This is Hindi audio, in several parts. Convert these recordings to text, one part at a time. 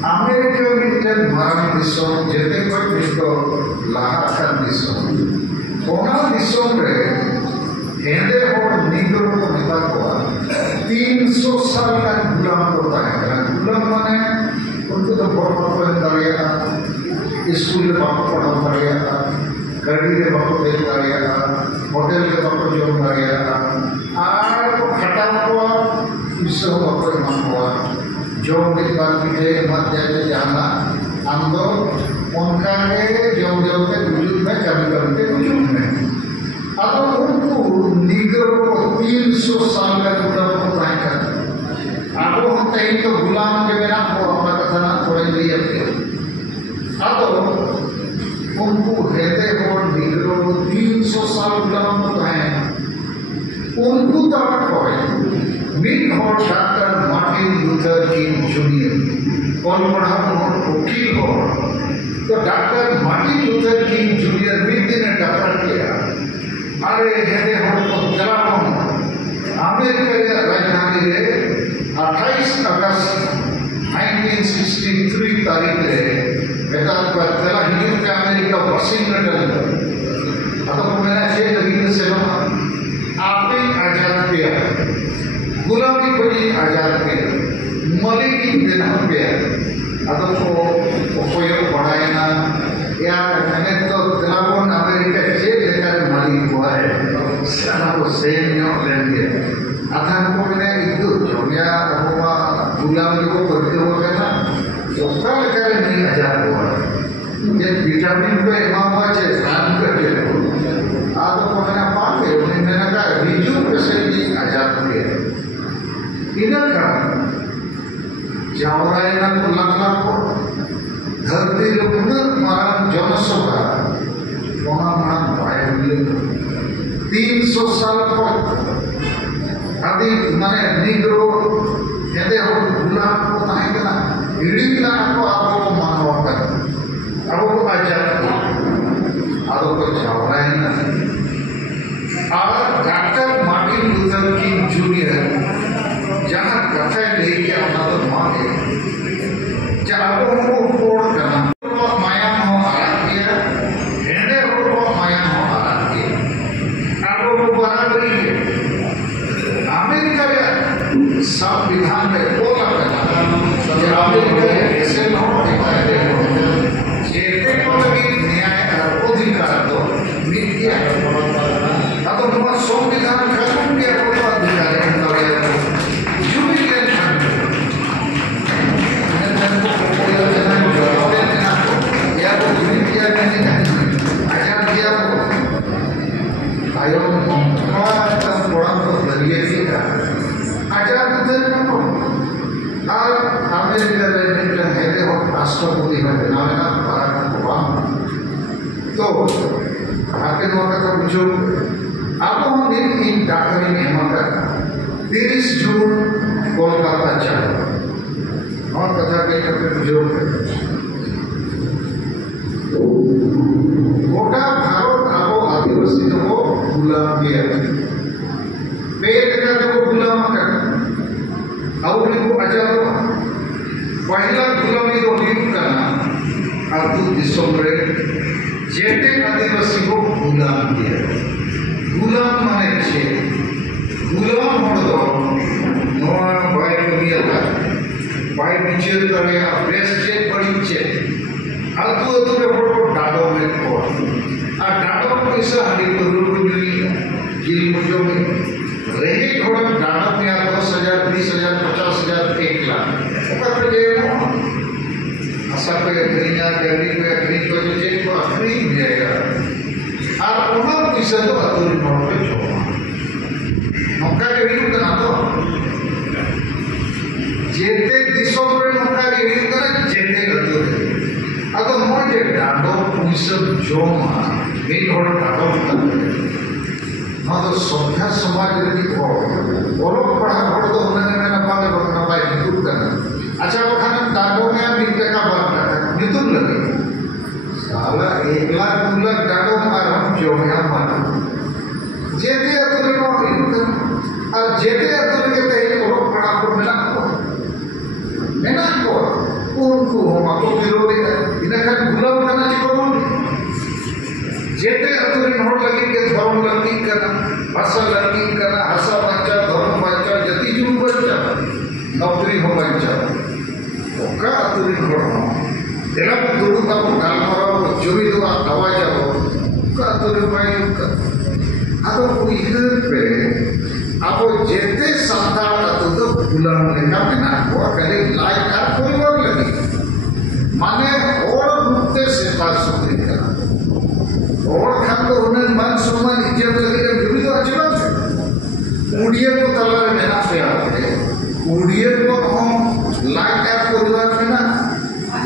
Amerika mitan marang disom jete ko dito lahat kan disom. Ona disom re hende hor negro ko meta ko 300 साल का गुलाम होता है गुलाम माने उनको तो बहुत बहुत दरिया स्कूल में बाप पढ़ा दरिया गाड़ी में बाप दे दरिया होटल में बाप जो दरिया आर को खटा को विश्व बाप मान को जो मिलकर के मध्य में जाना अंदो उनका के जो के वजूद में कभी वजूद में अब उनको निगरो को 300 साल का गुलाम होता है अब हम कहीं तो गुलाम के बिना वो अपना कथना थोड़े लिए अब उनको कहते हो निगरो 300 साल गुलाम होता है उनको तक होए मिन और doctor Martin Luther king junior कौन पढ़ा और वकील हो तो doctor Martin Luther king junior मिलते ने डॉक्टर किया अरे हेदे हो तो चला कौन अमेरिका के राजधानी रे 28 अगस्त 1963 तारीख रे बेटा पर चला हिंदू के अमेरिका वाशिंगटन अतो मेरा छे नवीन से आपे आजाद किया गुलामी को आजाद किया मलिक की बिना किया अतो को कोई पढ़ाए ना यार मैंने तो तलाबों अमेरिका से लेकर मलिक हुआ है सारा को सेम नो लेंगे अथान को मैंने इधर जोया हुआ गुलामी को करते हुए कहना तो कल करे नहीं आजाद हुआ ये विटामिन पे इमाम वाचे रान करते हैं आदो को मैंने पाते उन्हें मैंने कहा रिजू प्रेसिडेंट आजाद किया इधर का जावराय ना को लाख को धरती रे पुनः मारा जनसभा वहाँ मारा पाए मिले 300 साल पर अभी माने निग्रो कहते हो गुलाम को ताहे कना इड़ीना को आपको मानवा कर अब को आजाद अब को जावराय ना और doctor Martin Luther king junior जहाँ कथा लेके आना तो मांगे जहाँ वो फोड़ करना वो माया हो आया किया हेडे वो माया हो आया किया अब वो बराबरी है अमेरिका के संविधान में बोला करना कि अमेरिका ऐसे लोग दिखाई दे जेते को लगी न्याय और अधिकार दो नीतियाँ अब तो हमारा संविधान कानून के अधिकार है राष्ट्रपति में बनाना बराक ओबामा तो आपके द्वारा का बुझो आपको हम इन डॉक्टरी में हमारा 30 जून कोलकाता चलो और कथा के करके बुझो गोटा भारत आपो आदिवासी तो वो गुलाम किया पेट का तो वो गुलाम कर अब उन्हें वो आजाद हुआ पहला गुलामी को लीड करना अब्दुल दिसंबर जेटे आदिवासी को गुलाम किया गुलाम माने छे गुलाम होड़ दो नोआ बाय दुनिया का बाय नीचे करे बेस्ट चेक बड़ी चेक अतु अतु के फोटो डाडो में को आ डाडो को इस हरी को रूप नहीं जिल मुझो में रहे थोड़ा डाडो में 10,000 20,000 50,000 1 लाख पर ये असा पे करिया गली पे अखरी को जो चेक को अखरी मिलेगा और उन्होंने किसे तो अतुल नोट पे छोड़ा नौका के वीडियो करना तो जेते दिशों पे नौका के वीडियो करना जेते अतुल अगर मोटे डांडो पुलिस जो मार मेरी थोड़ा डांडो करते ना तो सभ्य समाज की और पढ़ा पढ़ तो उन्होंने मैंने पाले बना पाए निकुल करना अच्छा वो खाना डांडो में अभी का बात करता है निकुल लगे साला 1 लाख 2 लाख डांडो मार हम जो है हम मार जेते अतुल को निकुल और जेते अतुल के तहे और पढ़ा को मिला को उन नुकु हम ako बिरोधी ina kan gulau kana cikon jete aturin hor lagi ke धर्म lagi kana भाषा lagi kana hasa baca धर्म baca jati ju baca नौकरी हो baca oka aturin hor dalam dulu kamu galmarau curi dua awal jauh oka aturin main ka atau kuihir pe apa jete santar atau tu bulan lengkap menak gua kali lain ar poriwar lagi माने और रूपते से पास सुधरी करा और खातो उन्हें मान सम्मान इज्जत लगी जब भी तो अच्छा बात है उड़िया को तलार में ना पे आते उड़िया को हम लाइक ऐप परिवार में ना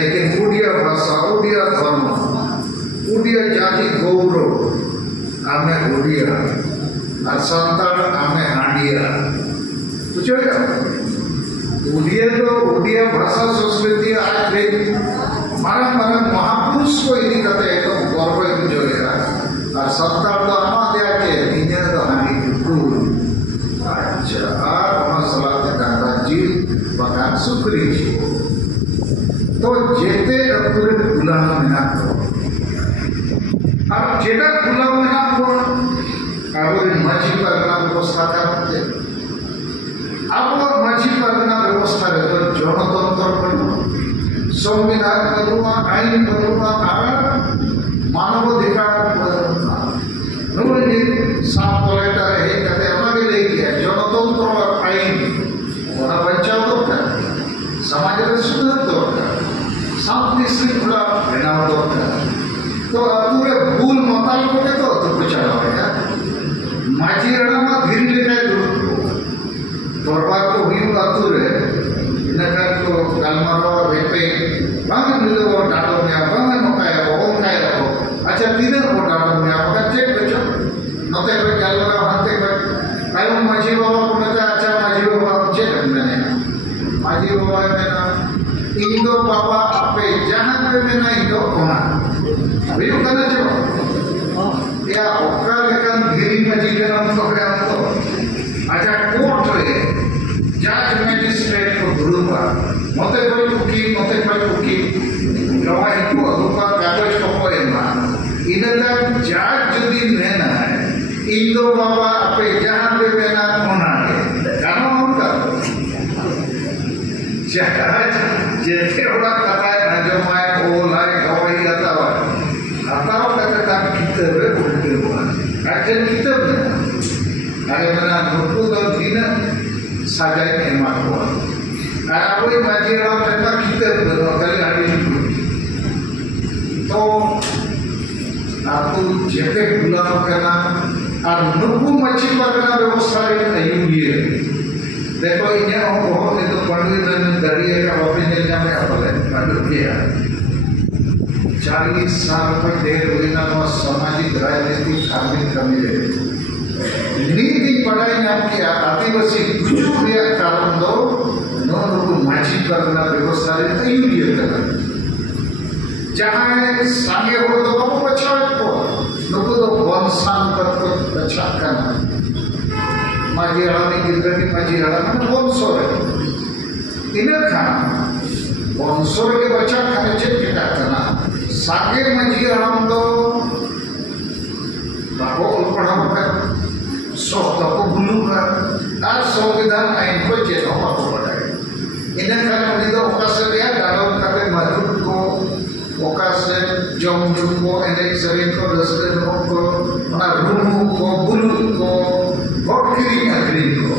लेकिन उड़िया भाषा उड़िया धर्म उड़िया जाति गौरव आमे उड़िया और संतान आमे हांडिया कुछ होगा उड़िया भाषा संस्कृति आज भी मारंग महापुरुष को इन्हीं कहते हैं तो गौरव बुझेगा और संतान तो आमादे के इन्हें तो हानि कुकुर अच्छा और मसला के दादा जी बकान सुकरी तो जेते अपुरे गुलाम में को अब जेता गुलाम में को अब मजी पर ना व्यवस्था करते अब मजी पर ना व्यवस्था तो जनतंत्र पर संविधान बनुआ आईन बनुआ और मानवाधिकार बनुआ नूरे साफ बोलेटा है कहते हमारे लिए क्या जनतंत्र और आईन वहाँ बचाव तो क्या समाज में सुधार तो क्या शांति श्रृंखला बनाव तो क्या तो अतुरे भूल मताल को के तो कुछ आएगा माजी रणमा धीरे धीरे तोरबार को हुई अतुरे इनका तो गालमारो रेपे बांग मिलो डाटो में बांग नोकाया ओम काया को अच्छा तीन वो डाटो में आपका चेक बचो नोते पे गालमारो हंते पे कायो माजी बाबा को कहता अच्छा माजी बाबा चेक मैंने माजी बाबा मैंने इंदो बाबा आपे जहां पे मैंने इंदो कोना अभी कहना चाहिए या ओकरा लेकिन धीरे माजी के नाम तो क्या तो अच्छा कोर्ट है जज मैजिस्ट्रेट को गुरुवा मते कोई कुकी गवाही को रुपा कागज को एमा इनका जज जदी मेना है इंदो बाबा आपे जहां पे मेना होना है कानो होगा जज जेते बड़ा कथा है नजमाए ओ लाए गवाही आता कथा किताब है उल्टे हुआ काजल किताब है अरे मना नुकु तो दीना साजाय एमा को आवे माजी राव तक किताब बनो कल आड़ी तो आपको जेते गुलाम करना और नुकु मच्छी पकड़ना व्यवस्था अयुलिए देखो इन्हें हम बहुत तो पंडित दरिया का ओपिनियन में अपने पंडित किया 40 साल पर देर हुई ना सामाजिक राजनीतिक धार्मिक कमी है नीति पढ़ाई नाम किया आदिवासी गुजू के कारण दो नौ को माची करना व्यवस्था अयुलिए करना जहाँ सांगे हो तो बाबू बचा को नुकु तो वंशान पर बचा करना माजी हड़ामी गिरगनी माजी हड़ामी वंशो है इन्हें खाना वंशो के बचा खाने चेक क्या करना सांगे माजी हड़ाम तो बाबू पढ़ाओ कर सोता को बुलू कर आज संविधान आइन को चेनो बाबू पढ़ाए इन्हें खाने वाली तो ओकासे दिया डालो करके मधुर को ओकासे जों को एनेक सरिन को रेसिडेंट को ना रूम को बुलू को बहुत किरी को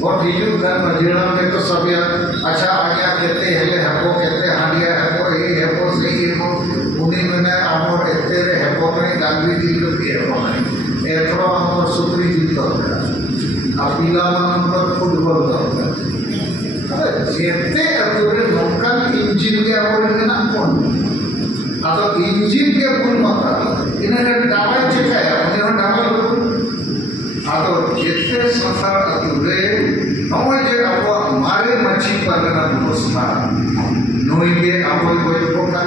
बहुत हिजू कर मजीरा में तो सब यार अच्छा आज्ञा कहते हैं हको कहते हांडिया हको ये हको सही हको उन्हीं में आमोर कहते रहे हको में गांधी जी को किया हमारे एथरो आमोर सुत्री जी तो अपिला नंबर फुटबॉल तो अरे जेते अतुरे लोकल इंजिन के आमोर में ना कौन atau injil ke pun maka ini ada damai cekaya ini ada damai betul atau jete sasar ature namai je apa mare machi parana ବ୍ୟବସ୍ଥା ନଈକେ ଆମରି ବହି ପକା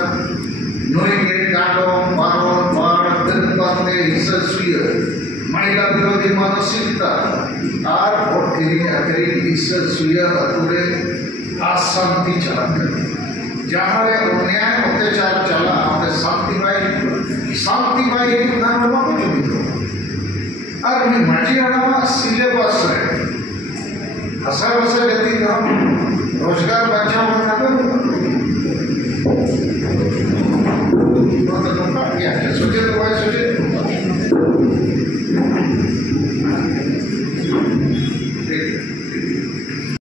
ନଈକେ କାଟ ବାରଣ ବାଣ ଦିନପାତେ ହିଂସାଶ୍ରୀୟ महिला विरोधी मानसिकता और भोटगिरी आखिरी हिंसाश्रीय अतुरे अशांति चला जहाँ अन्याय अत्याचार चला आपने शांति बाई नाम बाबू जुड़ो और उन्हें मर्जी वाला सिलेबस है हसा वसा जल्दी काम रोजगार बच्चा बनना तो सोचे तो भाई सोचे